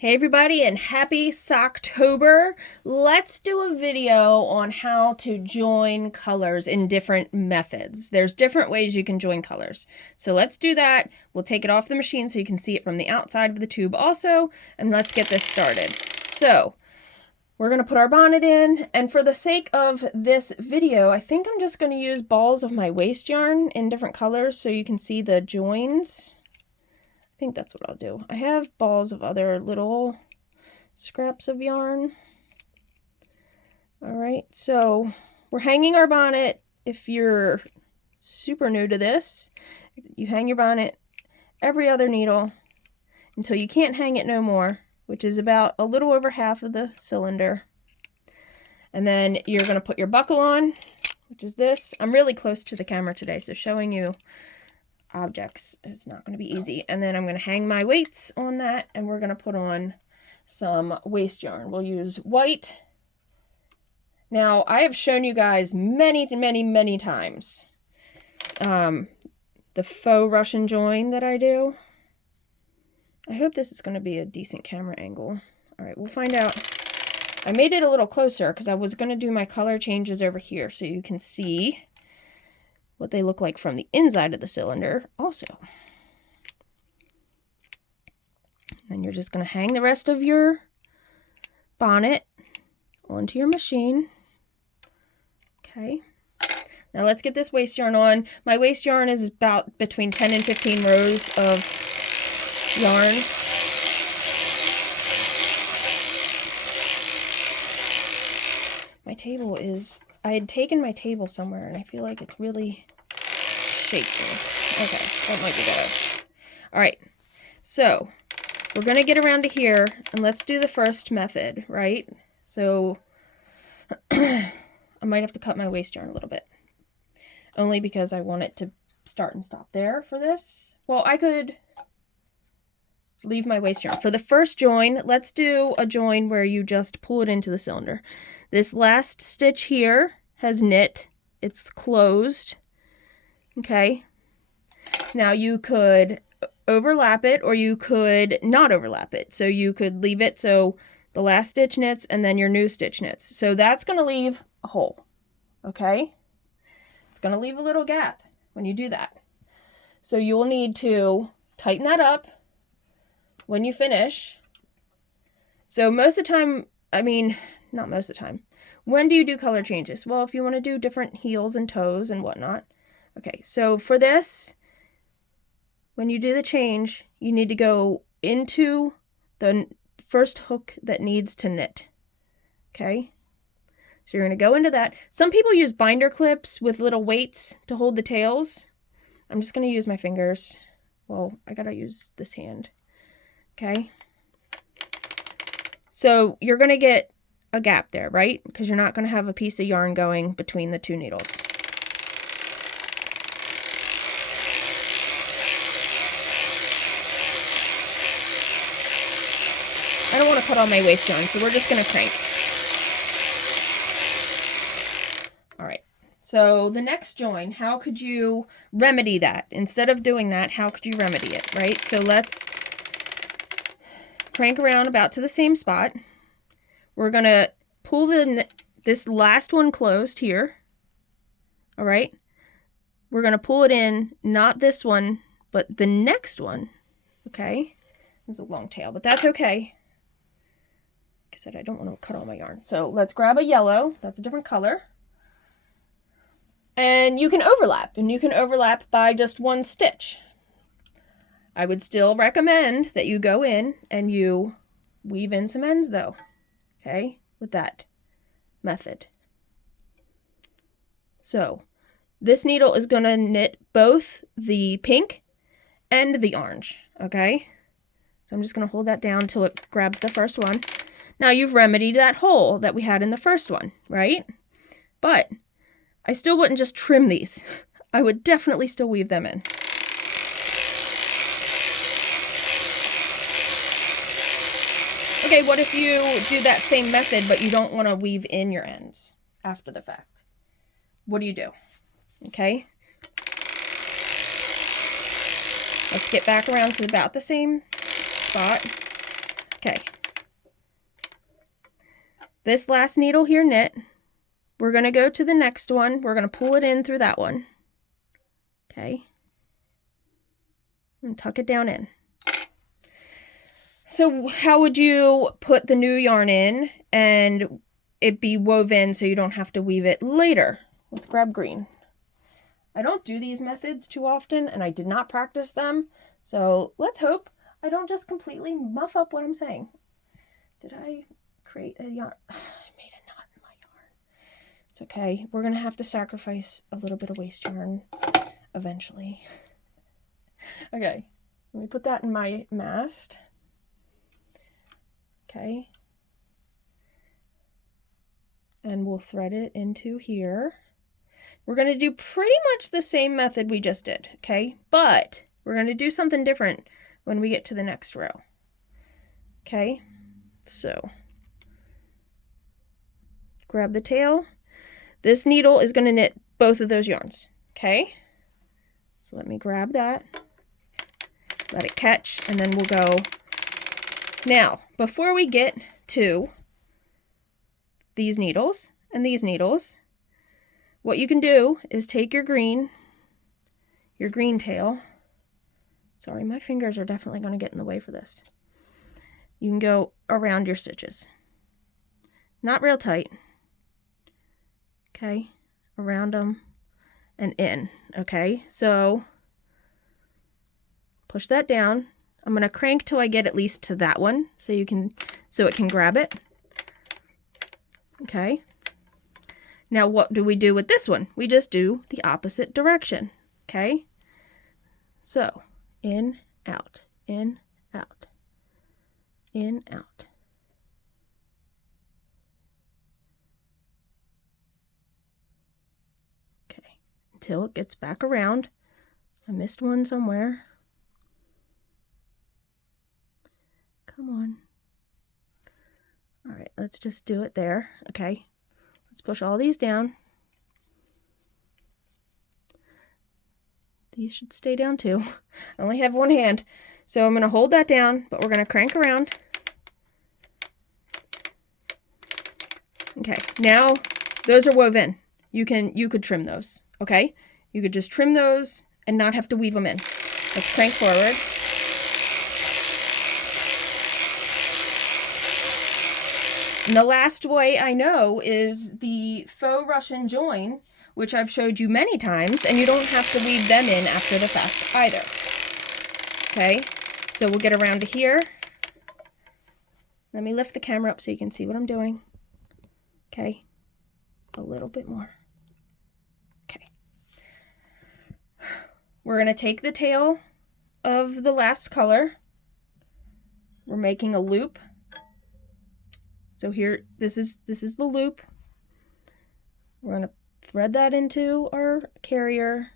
Hey everybody, and happy Socktober. Let's do a video on how to join colors in different methods. There's different ways you can join colors. So let's do that. We'll take it off the machine so you can see it from the outside of the tube also, and let's get this started. So we're going to put our bonnet in, and for the sake of this video, I think I'm just going to use balls of my waste yarn in different colors so you can see the joins. I think that's what I'll do. I have balls of other little scraps of yarn. All right, so we're hanging our bonnet. If you're super new to this, you hang your bonnet every other needle until you can't hang it no more, which is about a little over half of the cylinder. And then you're going to put your buckle on, which is this. I'm really close to the camera today, so showing you objects is not going to be easy. And then I'm going to hang my weights on that, and we're going to put on some waste yarn. We'll use white. Now, I have shown you guys many times the faux Russian join that I do. I hope this is going to be a decent camera angle. All right, we'll find out. I made it a little closer because I was going to do my color changes over here so you can see what they look like from the inside of the cylinder also. Then you're just going to hang the rest of your bonnet onto your machine. Okay. Now let's get this waste yarn on. My waste yarn is about between 10 and 15 rows of yarn. My table is, I had taken my table somewhere and I feel like it's really shaking. Okay, that might be better. All right, so we're gonna get around to here and let's do the first method, right? So I might have to cut my waste yarn a little bit, only because I want it to start and stop there for this. Well, I could leave my waste yarn. For the first join, let's do a join where you just pull it into the cylinder. This last stitch here has knit. It's closed. Okay. Now you could overlap it or you could not overlap it. So you could leave it so the last stitch knits and then your new stitch knits. So that's going to leave a hole. Okay. It's going to leave a little gap when you do that. So you will need to tighten that up when you finish. So most of the time, I mean, not most of the time. When do you do color changes? Well, if you want to do different heels and toes and whatnot. Okay, so for this, when you do the change, you need to go into the first hook that needs to knit. Okay, so you're going to go into that. Some people use binder clips with little weights to hold the tails. I'm just going to use my fingers. Well, I got to use this hand. Okay, so you're going to get a gap there, right? Because you're not going to have a piece of yarn going between the two needles. I don't want to cut all my waste yarn, so we're just going to crank. All right, so the next join, how could you remedy that? Instead of doing that, how could you remedy it, right? So let's crank around about to the same spot. We're going to pull this last one closed here. All right. We're going to pull it in, not this one, but the next one. Okay. It's a long tail, but that's okay. Like I said, I don't want to cut all my yarn. So let's grab a yellow. That's a different color. And you can overlap by just one stitch. I would still recommend that you go in and you weave in some ends though. Okay, with that method. So this needle is going to knit both the pink and the orange. Okay, so I'm just going to hold that down until it grabs the first one. Now you've remedied that hole that we had in the first one, right? But I still wouldn't just trim these. I would definitely still weave them in. Okay, what if you do that same method, but you don't want to weave in your ends after the fact? What do you do? Okay. Let's get back around to about the same spot. Okay. This last needle here knit. We're going to go to the next one. We're going to pull it in through that one. Okay. And tuck it down in. So how would you put the new yarn in and it be woven so you don't have to weave it later? Let's grab green. I don't do these methods too often and I did not practice them. So let's hope I don't just completely muff up what I'm saying. Did I create a yarn? I made a knot in my yarn. It's okay. We're going to have to sacrifice a little bit of waste yarn eventually. Okay. Let me put that in my mast. Okay. And we'll thread it into here. We're going to do pretty much the same method we just did, okay? But we're going to do something different when we get to the next row. Okay? So, grab the tail. This needle is going to knit both of those yarns, okay? So let me grab that. Let it catch, and then we'll go. Now, before we get to these needles and these needles, what you can do is take your green tail. Sorry, my fingers are definitely going to get in the way for this. You can go around your stitches. Not real tight. Okay, around them and in. Okay, so push that down. I'm going to crank till I get at least to that one so it can grab it. Okay. Now what do we do with this one? We just do the opposite direction. Okay. So in, out, in, out, in, out. Okay. Until it gets back around. I missed one somewhere. Come on. All right, let's just do it there. Okay, let's push all these down. These should stay down too. I only have one hand, so I'm going to hold that down, but we're going to crank around. Okay, now those are woven. You could trim those. Okay, you could just trim those and not have to weave them in. Let's crank forward. And the last way I know is the faux Russian join, which I've showed you many times, and you don't have to weave them in after the fact either. Okay, so we'll get around to here. Let me lift the camera up so you can see what I'm doing. Okay, a little bit more. Okay. We're going to take the tail of the last color. We're making a loop. So here, this is the loop. We're going to thread that into our carrier.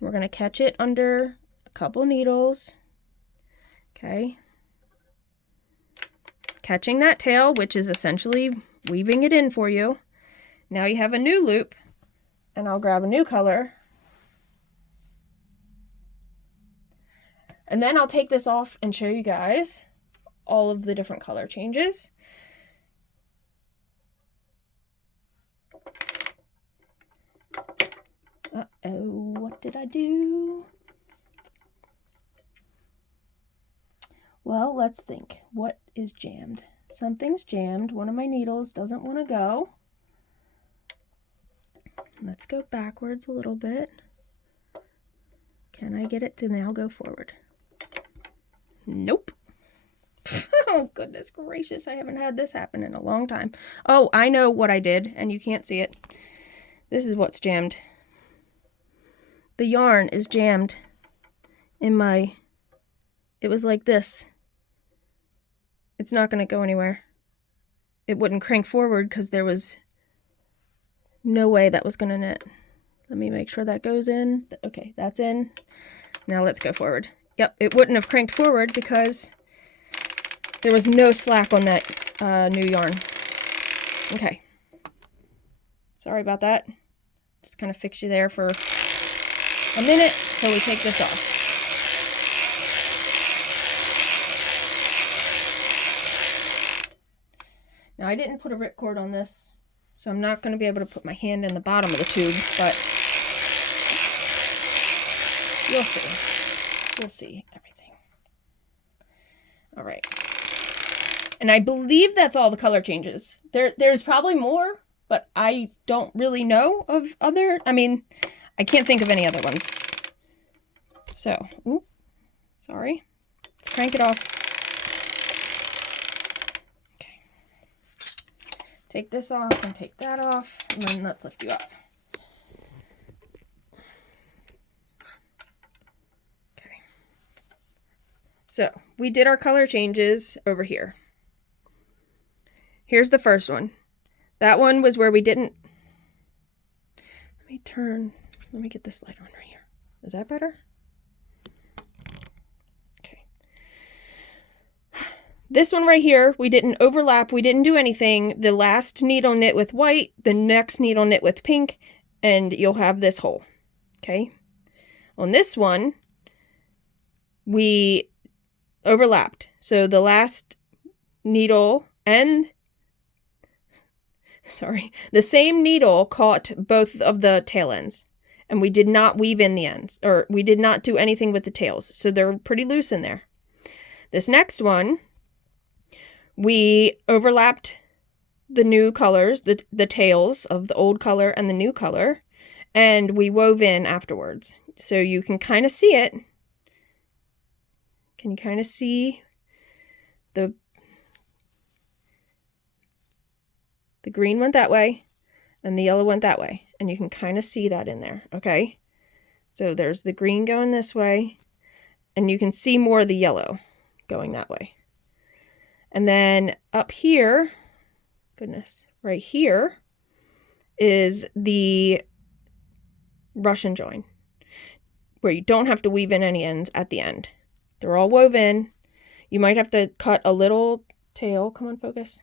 We're going to catch it under a couple needles. Okay. Catching that tail, which is essentially weaving it in for you. Now you have a new loop, and I'll grab a new color. And then I'll take this off and show you guys all of the different color changes. Uh-oh, what did I do? Well, let's think. What is jammed? Something's jammed. One of my needles doesn't want to go. Let's go backwards a little bit. Can I get it to now go forward? Nope. Oh, goodness gracious. I haven't had this happen in a long time. Oh, I know what I did, and you can't see it. This is what's jammed. The yarn is jammed in my... It was like this. It's not going to go anywhere. It wouldn't crank forward because there was no way that was going to knit. Let me make sure that goes in. Okay, that's in. Now let's go forward. Yep, it wouldn't have cranked forward because there was no slack on that new yarn. Okay. Sorry about that. Just kind of fix you there for a minute till we take this off. Now I didn't put a ripcord on this, so I'm not going to be able to put my hand in the bottom of the tube, but you'll see. You'll see everything. All right. And I believe that's all the color changes. There's probably more, but I don't really know of other. I mean, I can't think of any other ones. So, ooh, sorry. Let's crank it off. Okay. Take this off and take that off, and then let's lift you up. Okay. So, we did our color changes over here. Here's the first one. That one was where we didn't... Let me get this light on right here. Is that better? Okay. This one right here, we didn't overlap. We didn't do anything. The last needle knit with white, the next needle knit with pink, and you'll have this hole. Okay. On this one, we overlapped. So the last needle and... the same needle caught both of the tail ends, and we did not weave in the ends, or we did not do anything with the tails, so they're pretty loose in there. This next one, we overlapped the new colors, the tails of the old color and the new color, and we wove in afterwards. So you can kind of see it. Can you kind of see the green went that way, and the yellow went that way. And you can kind of see that in there, okay? So there's the green going this way, and you can see more of the yellow going that way. And then up here, goodness, right here is the Russian join, where you don't have to weave in any ends at the end. They're all woven. You might have to cut a little tail, come on, focus,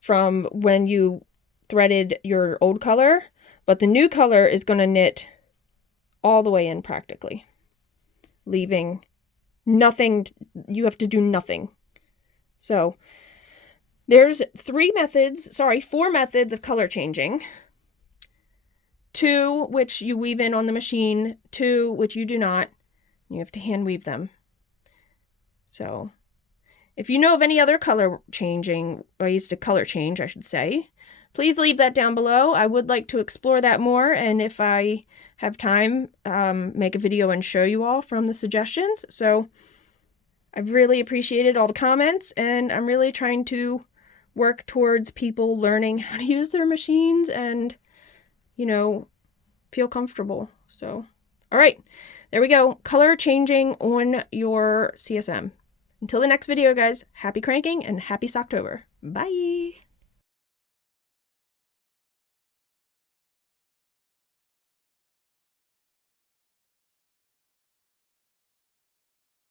from when you threaded your old color, but the new color is going to knit all the way in practically, leaving nothing. You have to do nothing. So there's 4 methods of color changing. 2 which you weave in on the machine, 2 which you do not. You have to hand weave them. So if you know of any other ways to color change, I should say, please leave that down below. I would like to explore that more, and if I have time, make a video and show you all from the suggestions. So I've really appreciated all the comments, and I'm really trying to work towards people learning how to use their machines and, you know, feel comfortable. So, all right, there we go. Color changing on your CSM. Until the next video, guys, happy cranking and happy Socktober. Bye!